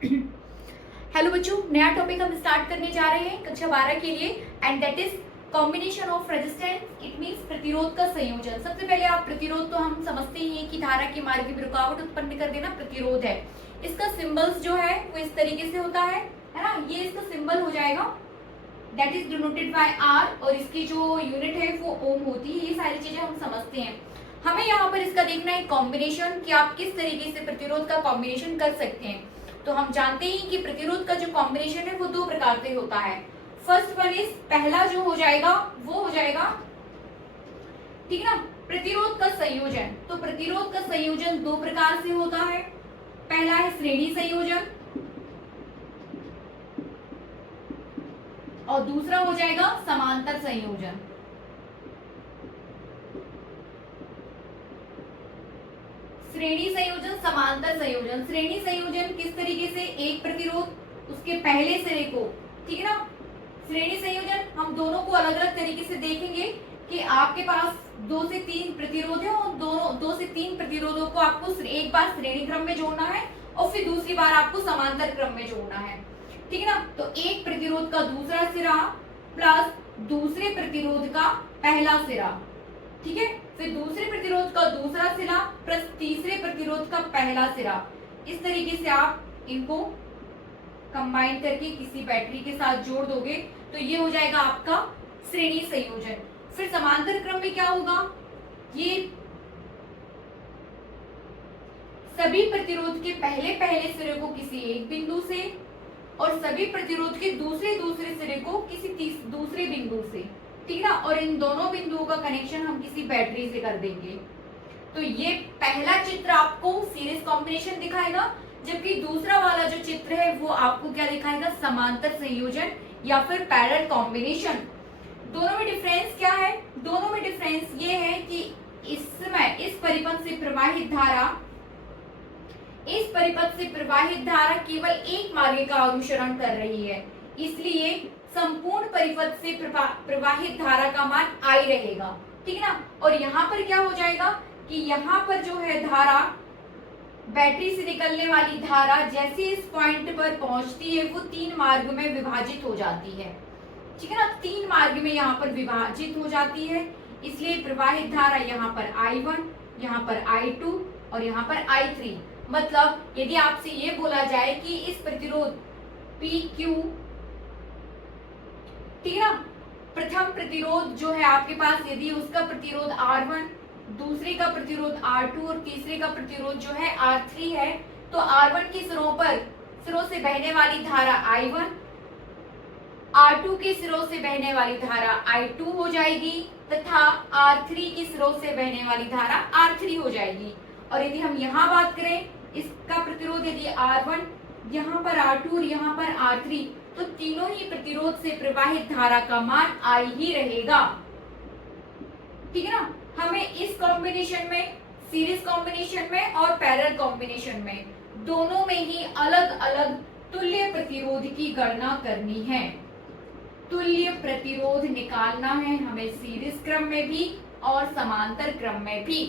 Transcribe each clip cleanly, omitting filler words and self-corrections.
Hello बच्चों, नया topic हम स्टार्ट करने जा रहे हैं कक्षा 12 के लिए and that is combination of resistance. It means प्रतिरोध का संयोजन। सबसे पहले आप प्रतिरोध तो हम समझते ही हैं कि धारा के मार्ग में रुकावट उत्पन्न कर देना प्रतिरोध है। इसका सिंबल्स जो है वो इस तरीके से होता है ना। ये इसका सिंबल हो जाएगा that is denoted by R और इसकी जो यूनिट है वो ओम होती है। ये सारी चीजें हम समझते हैं। हमें यहाँ पर इसका देखना है कॉम्बिनेशन कि आप किस तरीके से प्रतिरोध का कॉम्बिनेशन कर सकते हैं। तो हम जानते हैं कि प्रतिरोध का जो कॉम्बिनेशन है वो दो प्रकार से होता है। फर्स्ट वन इज पहला जो हो जाएगा वो हो जाएगा, ठीक है ना, प्रतिरोध का संयोजन। तो प्रतिरोध का संयोजन दो प्रकार से होता है। पहला है श्रेणी संयोजन और दूसरा हो जाएगा समांतर संयोजन। श्रेणी संयोजन, समांतर संयोजन। श्रेणी संयोजन किस तरीके से, एक प्रतिरोध उसके पहले सिरे को, ठीक है ना। श्रेणी संयोजन हम दोनों को अलग अलग तरीके से देखेंगे कि आपके पास 2 से 3 प्रतिरोध है और दोनों 2 से 3 प्रतिरोधों को आपको एक बार श्रेणी क्रम में जोड़ना है और फिर दूसरी बार आपको समांतर क्रम में जोड़ना है, ठीक है ना। तो एक प्रतिरोध का दूसरा सिरा प्लस दूसरे प्रतिरोध का पहला सिरा, ठीक है, फिर दूसरे प्रतिरोध का दूसरा सिरा प्लस तीसरे प्रतिरोध का पहला सिरा। इस तरीके से आप इनको कंबाइन करके किसी बैटरी के साथ जोड़ दोगे तो ये हो जाएगा आपका श्रेणी संयोजन। फिर समांतर क्रम में क्या होगा, ये सभी प्रतिरोध के पहले पहले सिरे को किसी एक बिंदु से और सभी प्रतिरोध के दूसरे दूसरे सिरे को किसी दूसरे बिंदु से, ठीक है ना, और इन दोनों बिंदुओं का कनेक्शन हम किसी बैटरी से कर देंगे। तो ये पहला चित्र आपको सीरीज कॉम्बिनेशन दिखाएगा, जबकि दूसरा वाला जो चित्र है वो आपको क्या दिखाएगा, समांतर संयोजन या फिर पैरेलल कॉम्बिनेशन। दोनों में डिफरेंस क्या है, दोनों में डिफरेंस ये है कि इसमें इस परिपथ से प्रवाहित धारा केवल एक मार्ग का अनुसरण कर रही है, इसलिए संपूर्ण परिपथ से प्रवाहित धारा का मान I रहेगा, ठीक है ना। और यहाँ पर क्या हो जाएगा कि यहाँ पर जो है धारा, बैटरी से निकलने वाली धारा जैसे इस पॉइंट पर पहुंचती है वो 3 मार्ग में विभाजित हो जाती है, ठीक है ना। 3 मार्ग में यहाँ पर विभाजित हो जाती है, इसलिए प्रवाहित धारा यहाँ पर I1, यहाँ पर I2 और यहाँ पर I3। मतलब यदि आपसे ये बोला जाए कि इस प्रतिरोध PQ, ठीक है ना, प्रथम प्रतिरोध जो है आपके पास, यदि उसका प्रतिरोध R1, दूसरे का प्रतिरोध R2 और तीसरे का प्रतिरोध जो है R3 है, तो R1 के सिरों से बहने वाली धारा I1, R2 के सिरों से बहने वाली धारा I2 हो जाएगी तथा R3 के सिरों से बहने वाली धारा R3 हो जाएगी। और यदि हम यहाँ बात करें, इसका प्रतिरोध यदि R1, यहाँ पर R2 और यहाँ पर R3, तो तीनों ही प्रतिरोध से प्रवाहित धारा का मान I ही रहेगा, ठीक है ना। हमें इस कॉम्बिनेशन में, सीरीज कॉम्बिनेशन में और पैरेलल कॉम्बिनेशन में, दोनों में ही अलग अलग तुल्य प्रतिरोध की गणना करनी है। तुल्य प्रतिरोध निकालना है हमें सीरीज क्रम में भी और समांतर क्रम में भी।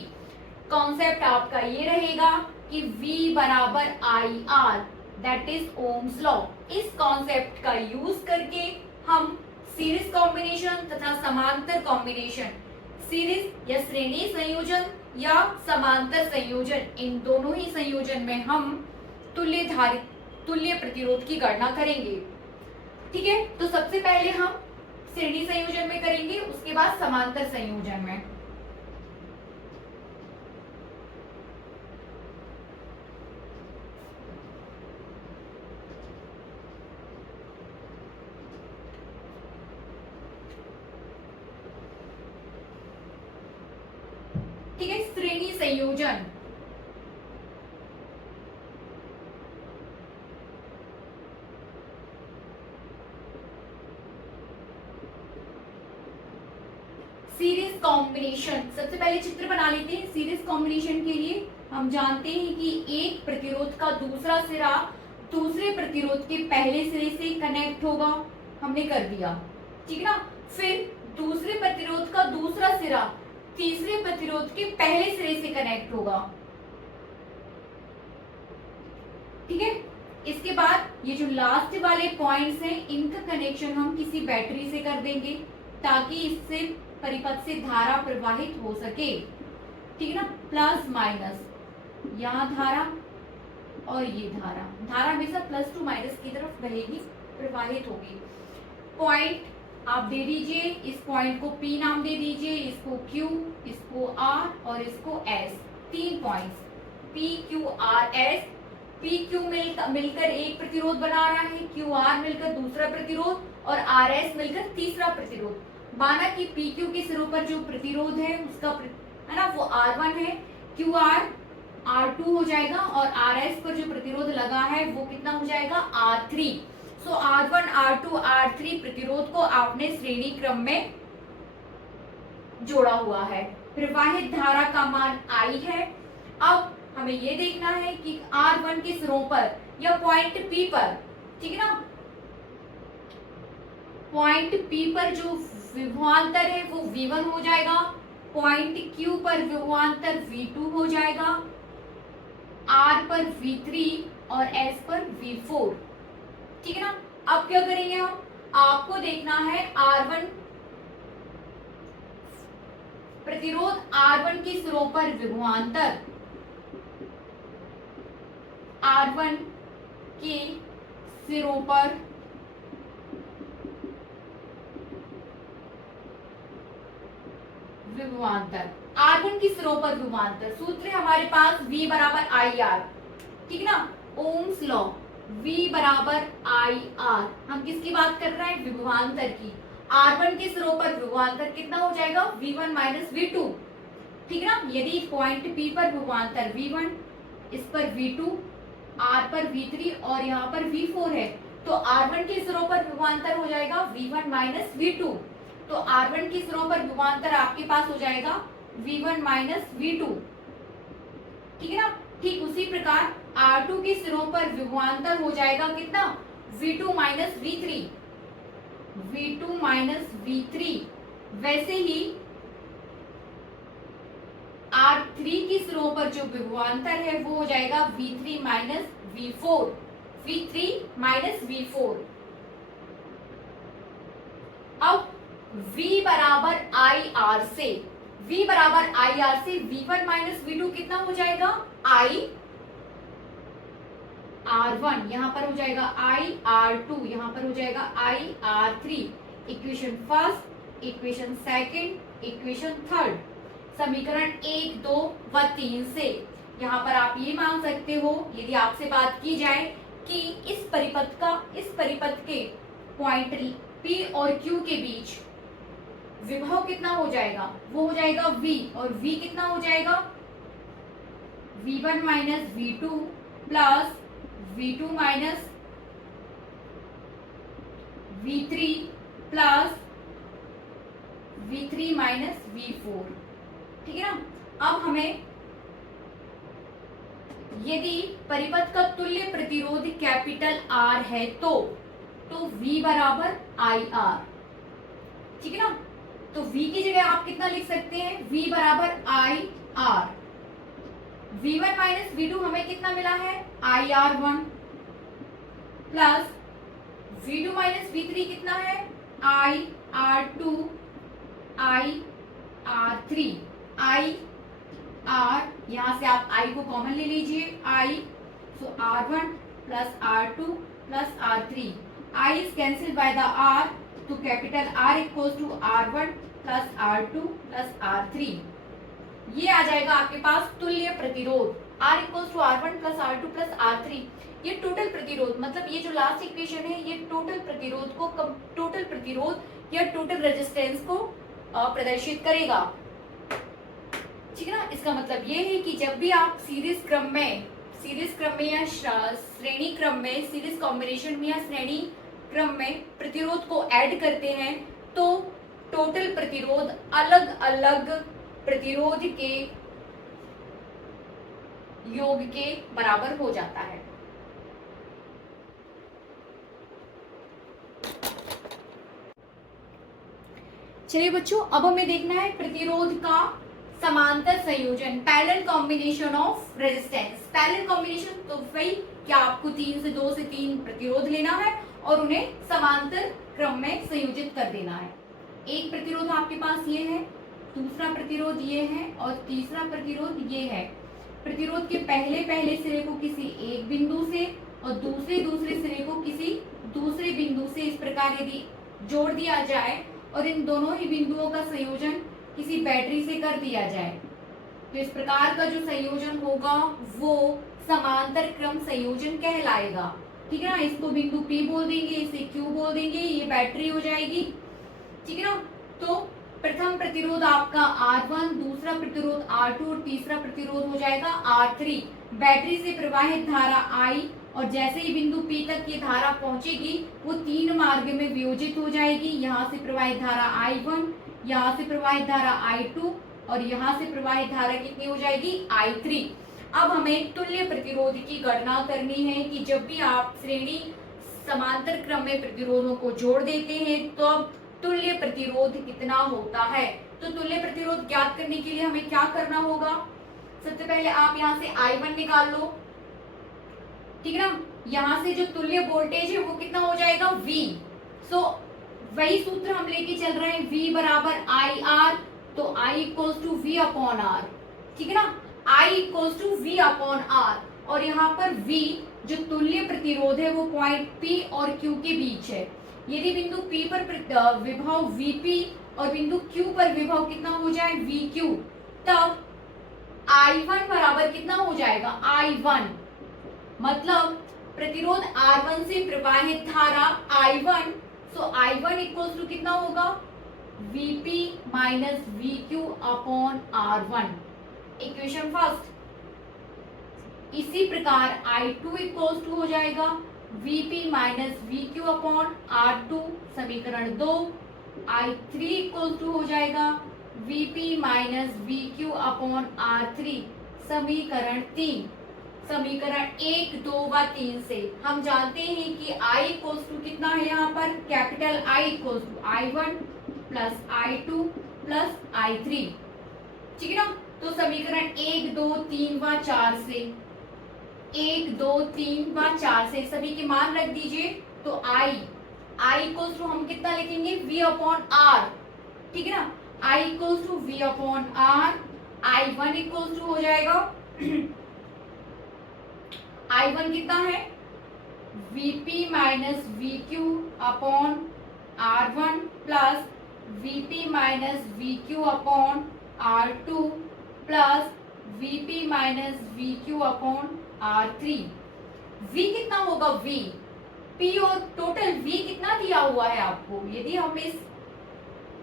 कॉन्सेप्ट आपका ये रहेगा कि V बराबर IR, that is Ohm's law. इस कॉन्सेप्ट का यूज करके हम सीरीज कॉम्बिनेशन तथा समांतर कॉम्बिनेशन, सीरीज या श्रेणी संयोजन या समांतर संयोजन, इन दोनों ही संयोजन में हम तुल्य प्रतिरोध की गणना करेंगे, ठीक है। तो सबसे पहले हम श्रेणी संयोजन में करेंगे, उसके बाद समांतर संयोजन में। ठीक है, श्रेणी संयोजन। सीरीज कॉम्बिनेशन, सबसे पहले चित्र बना लेते हैं। सीरीज कॉम्बिनेशन के लिए हम जानते हैं कि एक प्रतिरोध का दूसरा सिरा दूसरे प्रतिरोध के पहले सिरे से कनेक्ट होगा, हमने कर दिया, ठीक है ना। फिर दूसरे प्रतिरोध का दूसरा सिरा तीसरे प्रतिरोध के पहले सिरे से कनेक्ट होगा, ठीक है। इसके बाद ये जो लास्ट वाले पॉइंट्स हैं इनका कनेक्शन हम किसी बैटरी से कर देंगे ताकि इससे परिपथ से धारा प्रवाहित हो सके, ठीक है ना। प्लस माइनस, यहाँ धारा और ये धारा, धारा हमेशा प्लस टू माइनस की तरफ बहेगी, प्रवाहित होगी। पॉइंट आप दे दीजिए, इस पॉइंट को P नाम दे दीजिए, इसको Q, इसको R और इसको S। 3 points P Q R S। P Q मिलकर एक प्रतिरोध बना रहा है, Q R मिलकर दूसरा प्रतिरोध और R S मिलकर तीसरा प्रतिरोध। माना कि P Q के सिरों पर जो प्रतिरोध है उसका है ना वो R1 है, Q R R2 हो जाएगा और R S पर जो प्रतिरोध लगा है वो कितना हो जाएगा R3। सो R1 R2 R3 प्रतिरोध को आपने श्रेणी क्रम में जोड़ा हुआ है। प्रवाहित धारा का मान I है। अब हमें ये देखना है कि R1 के सिरों पर या पॉइंट P पर, ठीक है ना, पॉइंट P पर जो विभवांतर है वो V1 हो जाएगा, पॉइंट Q पर विभवांतर V2 हो जाएगा, R पर V3 और S पर V4, ठीक है ना। अब क्या करेंगे हम, आपको देखना है R1 प्रतिरोध R1 के सिरों पर विभवांतर, R1 के सिरों पर विभवांतर, R1 के सिरों पर विभवांतर सूत्र है हमारे पास V बराबर IR, ठीक है ना, ओम्स लॉ। V बराबर IR, हम किसकी बात कर रहे हैं, विभवांतर की। R1 के सिरों पर विभवांतर कितना हो जाएगा V1 माइनस V2, ठीक है ना। यदि पॉइंट P पर विभवांतर V1, इस पर V2, R पर V3 और यहाँ पर V4 है, तो R1 के सिरों पर विभवांतर हो जाएगा V1 माइनस V2। तो R1 के सिरों पर विभवांतर आपके पास हो जाएगा V1 माइनस V2, ठीक है ना। ठीक उसी प्रकार R2 के सिरों पर विभवांतर हो जाएगा कितना, V2 minus V3, V2 minus V3। वैसे ही R3 के सिरों पर जो विभवांतर है वो हो जाएगा V3 minus V4, V3 minus V4। अब V बराबर IR से, V बराबर IR से V1 माइनस V2 कितना हो जाएगा I R1, यहाँ पर हो जाएगा I R2, यहाँ पर हो जाएगा I R3। Equation first, equation second, equation third, समीकरण 1, 2 व 3 से यहाँ पर आप ये मान सकते हो, यदि आपसे बात की जाए कि इस परिपथ के पॉइंट P और Q के बीच विभव कितना हो जाएगा, वो हो जाएगा V, और V कितना हो जाएगा V1 minus V2 plus V2 minus V3 plus V3 minus V4, ठीक है ना। अब हमें यदि परिपथ का तुल्य प्रतिरोध कैपिटल R है तो V बराबर IR, ठीक है ना। तो V की जगह आप कितना लिख सकते हैं, V बराबर IR। V1 माइनस V2 हमें कितना मिला है IR1 plus V2 minus V3 कितना है IR2 IR3। IR, यहां से आप I को कॉमन ले लीजिए, I, so R1 plus R2 plus R3, I is cancelled by the R, तो capital R equals to R1 plus R2 plus R3। ये आ जाएगा आपके पास तुल्य प्रतिरोध, R equals to R1 plus R2 plus R3। ये टोटल प्रतिरोध, मतलब ये जो लास्ट इक्वेशन है ये टोटल प्रतिरोध या टोटल रेजिस्टेंस को प्रदर्शित करेगा, ठीक है ना। इसका मतलब ये है कि जब भी आप सीरीज क्रम में या श्रेणी क्रम में, सीरीज कॉम्बिनेशन में या श्रेणी क्रम में प्रतिरोध को ऐड करते हैं तो टोटल प्रतिरोध अलग अलग प्रतिरोध के योग के बराबर हो जाता है। चलिए बच्चों, अब हमें देखना है प्रतिरोध का समांतर संयोजन, parallel combination of resistance. Parallel combination तो वही क्या आपको 2 से 3 प्रतिरोध लेना है और उन्हें समांतर क्रम में संयोजित कर देना है। एक प्रतिरोध आपके पास ये है, दूसरा प्रतिरोध ये है और तीसरा प्रतिरोध ये है। प्रतिरोध के पहले सिरे को किसी एक बिंदु से और दूसरे सिरे को किसी दूसरे बिंदु से इस प्रकार यदि जोड़ दिया जाए और इन दोनों ही बिंदुओं का संयोजन किसी बैटरी से कर दिया जाए तो इस प्रकार का जो संयोजन होगा वो समांतर क्रम संयोजन कहलाएगा। ठीक है ना, इसको बिंदु P बोल देंगे, इसे Q बोल देंगे, ये बैटरी हो जाएगी। ठीक है ना, तो प्रथम प्रतिरोध आपका R1, दूसरा प्रतिरोध R2 और तीसरा प्रतिरोध हो जाएगा R3। बैटरी से प्रवाहित धारा I और जैसे ही बिंदु P तक ये धारा पहुंचेगी वो 3 मार्ग में वियोजित हो जाएगी। यहाँ से प्रवाहित धारा I1, यहाँ से प्रवाहित धारा I2 और यहाँ से प्रवाहित धारा कितनी हो जाएगी I3। अब हमें तुल्य प्रतिरोध की गणना करनी है कि जब भी आप श्रेणी समांतर क्रम में प्रतिरोधों को जोड़ देते हैं तो अब तुल्य प्रतिरोध कितना होता है। तो तुल्य प्रतिरोध ज्ञात करने के लिए हमें क्या करना होगा, सबसे पहले आप यहाँ से I1 निकाल लो। ठीक है ना, यहाँ से जो तुल्य वोल्टेज है वो कितना हो जाएगा V। सो वही सूत्र हम लेके चल रहे हैं, V बराबर IR, तो I equals to V upon R। ठीक है ना, I equals to V upon R और यहाँ पर V जो तुल्य प्रतिरोध है वो पॉइंट P और Q के बीच है। यदि बिंदु P पर विभव Vp और बिंदु Q पर विभव कितना हो जाए VQ, तब I1 बराबर कितना हो जाएगा I1, मतलब प्रतिरोध R1 से प्रवाहित धारा I1। So I1 equals to कितना होगा Vp minus VQ upon R1, equation first. इसी प्रकार I2 इक्वल्स टू हो जाएगा Vp minus VQ upon R2, समीकरण 2। I3 इक्वल्स टू हो जाएगा Vp minus VQ upon R3, समीकरण 3। समीकरण 1, 2 व 3 से हम जानते हैं कि I इक्वल्स टू कितना है, यहाँ पर capital I equals to I1 plus I2 plus I3। ठीक है ना, तो समीकरण 1, 2, 3 व 4 से 1, 2, 3 व 4 से सभी के मान रख दीजिए। तो I इक्वल्स टू हम कितना लिखेंगे V अपॉन R। ठीक है ना, I equals to V upon R। I1 equals to हो जाएगा I1 कितना है Vp minus VQ upon R1 plus Vp minus VQ upon R2 plus Vp minus VQ upon R3। V कितना होगा V, P और टोटल V कितना दिया हुआ है आपको। यदि हम इस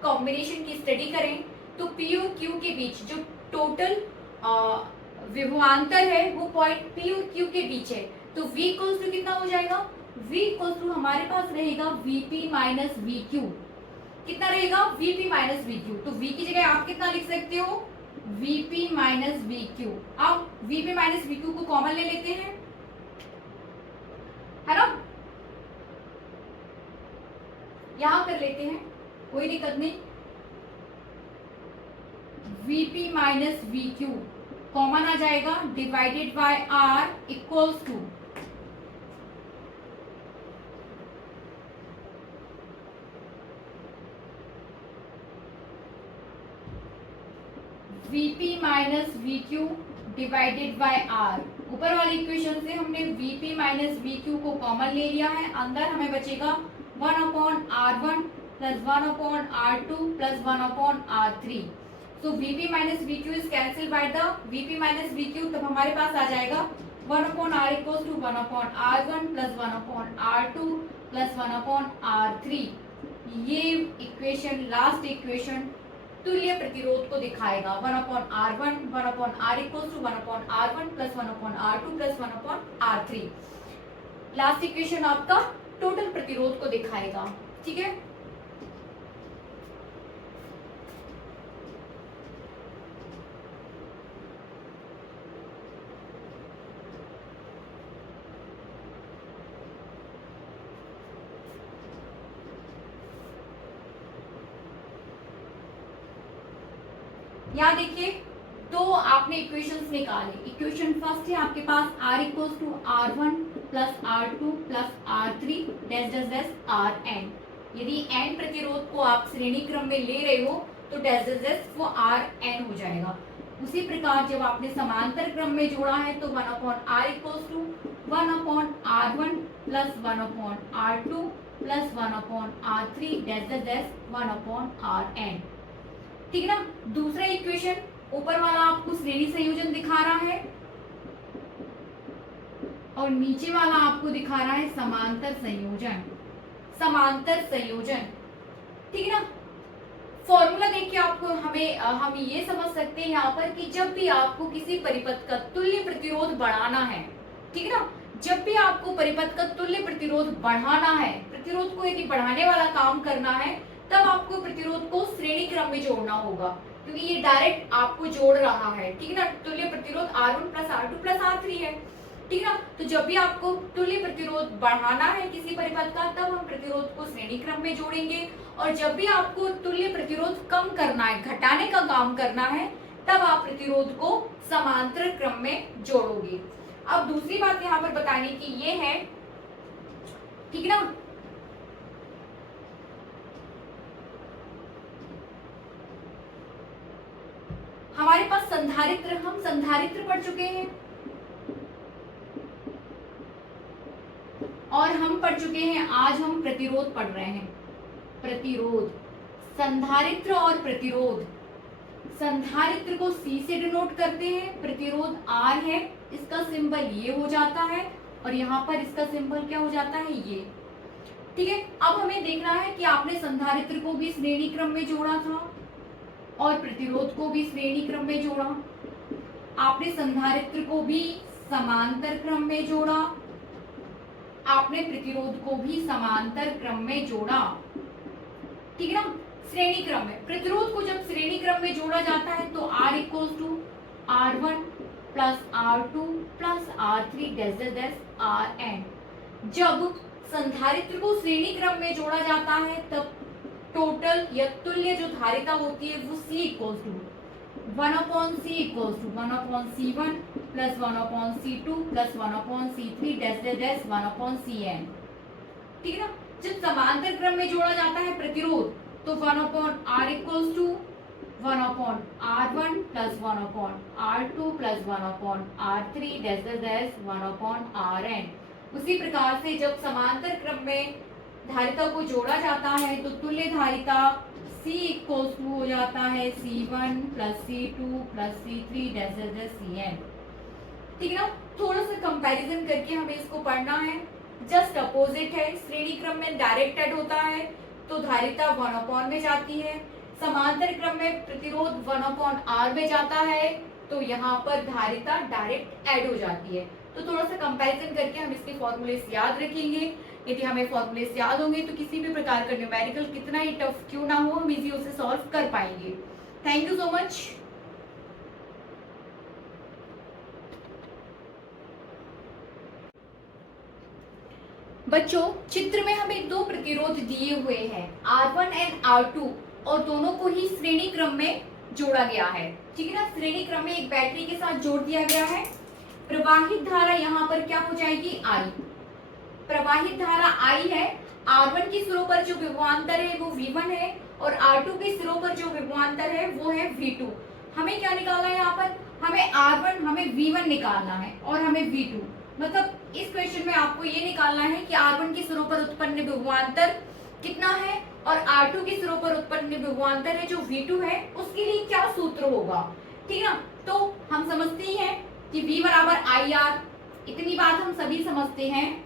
कॉम्बिनेशन की स्टडी करें तो P और Q के बीच जो टोटल विभवांतर है वो पॉइंट P और Q के बीच है। तो V इक्वल्स टू कितना हो जाएगा, V इक्वल्स टू हमारे पास रहेगा Vp माइनस VQ। कितना रहेगा Vp माइनस VQ, तो V की जगह आप कितना लिख सकते हो Vp माइनस VQ। अब Vp माइनस VQ को कॉमन ले लेते हैं, है ना, यहां कर लेते हैं, कोई दिक्कत नहीं। Vp माइनस VQ कॉमन आ जाएगा, divided by R equals to Vp minus VQ divided by R। ऊपर वाली इक्वेशन से हमने Vp माइनस VQ को कॉमन ले लिया है, अंदर हमें बचेगा 1 upon R1 plus 1 upon R2 plus 1 upon R3। तो Vp minus VQ is cancel by the Vp minus VQ, तब हमारे पास आ जाएगा 1 upon R equals to 1 upon R1 plus 1 upon R2 plus 1 upon R3। ये इक्वेशन, लास्ट इक्वेशन तुल्य प्रतिरोध को दिखाएगा। 1 upon R1, 1 upon R equals to 1 upon R1 plus 1 upon R2 plus 1 upon R3। Last equation आपका total प्रतिरोध को दिखाएगा। ठीक है, यहाँ देखिए दो आपने इक्वेशंस निकाले। इक्वेशन फर्स्ट है आपके पास R equals to R1 plus R2 plus R3 dash dash dash Rn। यदि n प्रतिरोध को आप श्रेणी क्रम में ले रहे हो तो डैश डैश डैश वो Rn हो जाएगा। उसी प्रकार जब आपने समांतर क्रम में जोड़ा है तो 1/r equals to 1/r1 plus 1/r2 plus 1/r3 dash dash dash 1/rn। ठीक है ना। दूसरा इक्वेशन, ऊपर वाला आपको श्रेणी संयोजन दिखा रहा है और नीचे वाला आपको दिखा रहा है समांतर संयोजन। समांतर संयोजन, ठीक है ना। फॉर्मूला देख के आपको हम ये समझ सकते हैं यहाँ पर कि जब भी आपको किसी परिपथ का तुल्य प्रतिरोध बढ़ाना है, ठीक है ना, जब भी आपको परिपथ का तुल्य प्रतिरोध बढ़ाना है, प्रतिरोध को यदि बढ़ाने वाला काम करना है, तब आपको प्रतिरोध को श्रेणी क्रम में जोड़ना होगा, क्योंकि ये डायरेक्ट आपको जोड़ रहा है, ठीक है ना। तुल्य प्रतिरोध R1 plus R2 plus R3 है, ठीक है ना। तो जब भी आपको तुल्य प्रतिरोध बढ़ाना है किसी परिपथ का, तब हम प्रतिरोध को श्रेणी क्रम में जोड़ेंगे, और जब भी आपको तुल्य प्रतिरोध कम करना है, घटाने का काम करना है, तब आप प्रतिरोध को समांतर क्रम में जोड़ोगे। अब दूसरी बात यहाँ पर बताने की ये है, ठीक है ना, हमारे पास संधारित्र, हम संधारित्र पढ़ चुके हैं और हम पढ़ चुके हैं, आज हम प्रतिरोध पढ़ रहे हैं। प्रतिरोध, संधारित्र और प्रतिरोध। संधारित्र को C से डिनोट करते हैं, प्रतिरोध R है, इसका सिंबल ये हो जाता है और यहाँ पर इसका सिंबल क्या हो जाता है, ये। ठीक है। अब हमें देखना है कि आपने संधारित्र को भी श्रेणी क्रम में जोड़ा था और प्रतिरोध को भी श्रेणी क्रम में जोड़ा। आपने संधारित्र को भी समांतर क्रम में जोड़ा, आपने प्रतिरोध को भी समांतर क्रम में जोड़ा, ठीक है ना, श्रेणी क्रम में। प्रतिरोध को जब श्रेणी क्रम में जोड़ा जाता है तो R equals to R1 plus R2 plus R3 dash dash dash Rn। जब संधारित्र को श्रेणी क्रम में जोड़ा जाता है तब टोटल या तुल्य जो धारिता होती है वो C equals to 1/C equals to 1/C1 plus 1/C2 plus 1/C3 dash dash dash 1/Cn। ठीक है ना। जब समांतर क्रम में जोड़ा जाता है प्रतिरोध तो 1/R equals to 1/R1 plus 1/R2 plus 1/R3 dash dash dash 1/Rn। उसी प्रकार से जब समांतर क्रम में धारिता को जोड़ा जाता है तो तुल्य धारिता C इक्वल्स टू हो जाता है C1 plus C2 plus C3 dash dash dash Cn। ठीक है ना। थोड़ा सा कंपैरिजन करके हमें इसको पढ़ना है। जस्ट अपोजिट है, श्रेणी क्रम में डायरेक्ट ऐड होता है तो धारिता 1/, में जाती है, समांतर क्रम में प्रतिरोध 1/R में जाता है तो यहाँ पर धारिता डायरेक्ट ऐड हो जाती है। तो थोड़ा सा कंपैरिजन करके हम इसके फॉर्मूले याद रखेंगे। यदि हमें फॉर्मूले याद होंगे तो किसी भी प्रकार का न्यूमेरिकल कितना ही टफ क्यों ना हो, हम इजी उसे सॉल्व कर पाएंगे। Thank you so much. बच्चों, चित्र में हमें दो प्रतिरोध दिए हुए हैं R1 एंड R2 और दोनों को ही श्रेणी क्रम में जोड़ा गया है। ठीक है ना। श्रेणी क्रम में एक बैटरी के साथ जोड़ दिया गया है। प्रवाहित धारा यहाँ पर क्या हो जाएगी, I। प्रवाहित धारा I है। R1 के सिरों पर जो विभवांतर है वो V1 है और R2 के सिरों पर जो विभवांतर है वो है V2। हमें क्या निकालना है यहाँ पर, हमें R1, हमें V1 निकालना है और हमें V2। मतलब इस क्वेश्चन में आपको ये निकालना है कि R1 के सिरों पर उत्पन्न विभवांतर कितना है और R2 के सिरों पर उत्पन्न विभवांतर है जो V2 है, उसके लिए क्या सूत्र होगा। ठीक है ना। तो हम समझते ही हैं कि V बराबर IR, इतनी बात हम सभी समझते हैं।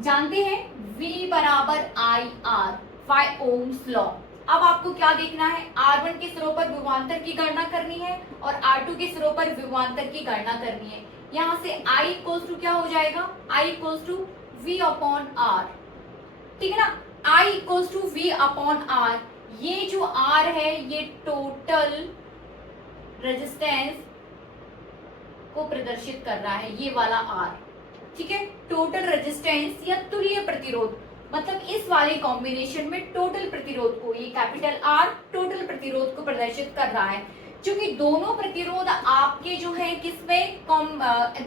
जानते हैं V बराबर IR, 5 ओम्स लॉ। अब आपको क्या देखना है, R1 के सिरों पर विभवांतर की गणना करनी है और R2 के सिरों पर विभवांतर की गणना करनी है। यहाँ से I इक्वल्स टू क्या हो जाएगा, I equals to V upon R। ठीक है ना। I equals to V upon R। ये जो R है ये टोटल रेजिस्टेंस को प्रदर्शित कर रहा है, ये वाला R। ठीक है। टोटल रेजिस्टेंस या तुल्य प्रतिरोध, मतलब इस वाले कॉम्बिनेशन में टोटल प्रतिरोध को, ये कैपिटल R टोटल प्रतिरोध को प्रदर्शित कर रहा है। क्योंकि दोनों प्रतिरोध आपके जो है किसमें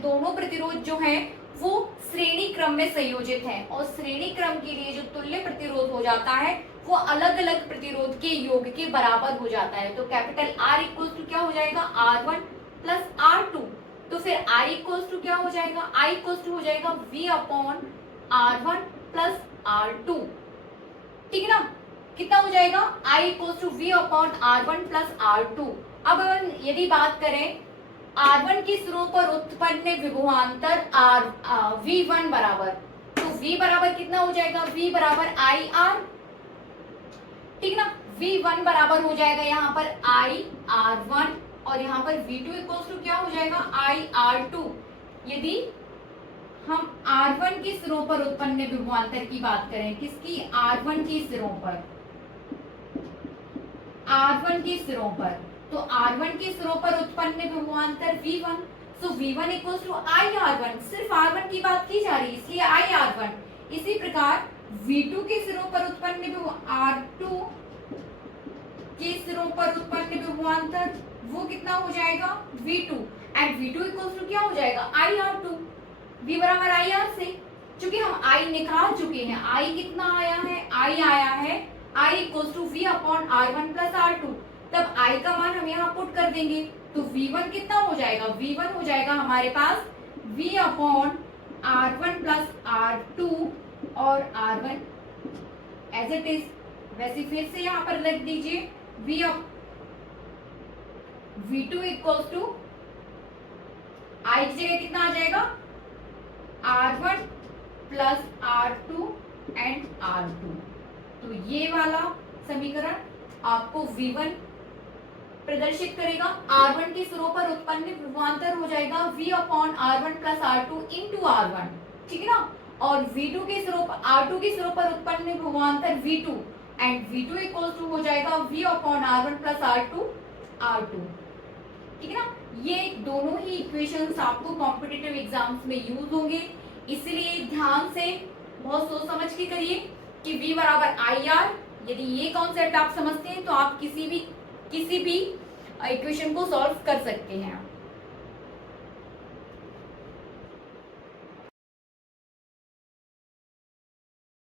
दोनों प्रतिरोध जो है वो श्रेणी क्रम में संयोजित है, और श्रेणी क्रम के लिए जो तुल्य प्रतिरोध हो जाता है वो अलग अलग प्रतिरोध के योग के बराबर हो जाता है। तो कैपिटल R इक्वल्स टू क्या हो जाएगा, R1 प्लस R2। तो फिर I इक्वल्स टू क्या हो जाएगा, I इक्वल्स टू हो जाएगा V upon R1 plus R2। ठीक है ना, कितना हो जाएगा, I equals to V upon R1 plus R2। अब यदि बात करें R1 के सिरों पर उत्पन्न विभवांतर V1 बराबर, तो V बराबर कितना हो जाएगा, V बराबर IR। ठीक ना, V1 बराबर हो जाएगा यहाँ पर IR1, और यहाँ पर V2 इक्वल्स टू क्या हो जाएगा, IR2। यदि हम R1 के सिरों पर उत्पन्न विभवांतर की बात करें, किसकी, R1 के सिरों पर, R1 के सिरों पर, तो R1 के सिरों पर उत्पन्न विभवांतर V1, so V1 equals to IR1। सिर्फ R1 की बात की जा रही है इसलिए IR1। इसी प्रकार V2 के सिरों पर उत्पन्न R2 के सिरों पर उत्पन्न विभवांतर वो कितना हो जाएगा, V2, and V2 equals to क्या हो जाएगा, IR2। V बराबर IR से, क्योंकि हम I निकाल चुके हैं, I कितना आया है, I आया है I equals to V upon R1 plus R2। तब I का मान हम यहाँ पुट कर देंगे, तो V1 कितना हो जाएगा, V1 हो जाएगा हमारे पास V upon R1 plus R2 और R1 एज इट इज। वैसे फिर से यहाँ पर लिख दीजिए V2 इक्वल्स टू I की जगह कितना आ जाएगा, R1 plus R2 and R2। तो ये वाला समीकरण आपको V1 प्रदर्शित करेगा। R1 के सिरों पर उत्पन्न विभवांतर हो जाएगा V upon R1 plus R2 into R1। ठीक है ना, और V2 के सिरों पर, R2 के सिरों पर उत्पन्न विभवांतर V2, and V2 equals to हो जाएगा V upon R1 plus R2। ठीक है ना, ये दोनों ही इक्वेशंस आपको कॉम्पिटिटिव एग्जाम्स में यूज होंगे, इसलिए ध्यान से बहुत सोच समझ के करिए कि V बराबर IR। यदि ये कॉन्सेप्ट आप समझते हैं तो आप किसी भी इक्वेशन को सॉल्व कर सकते हैं।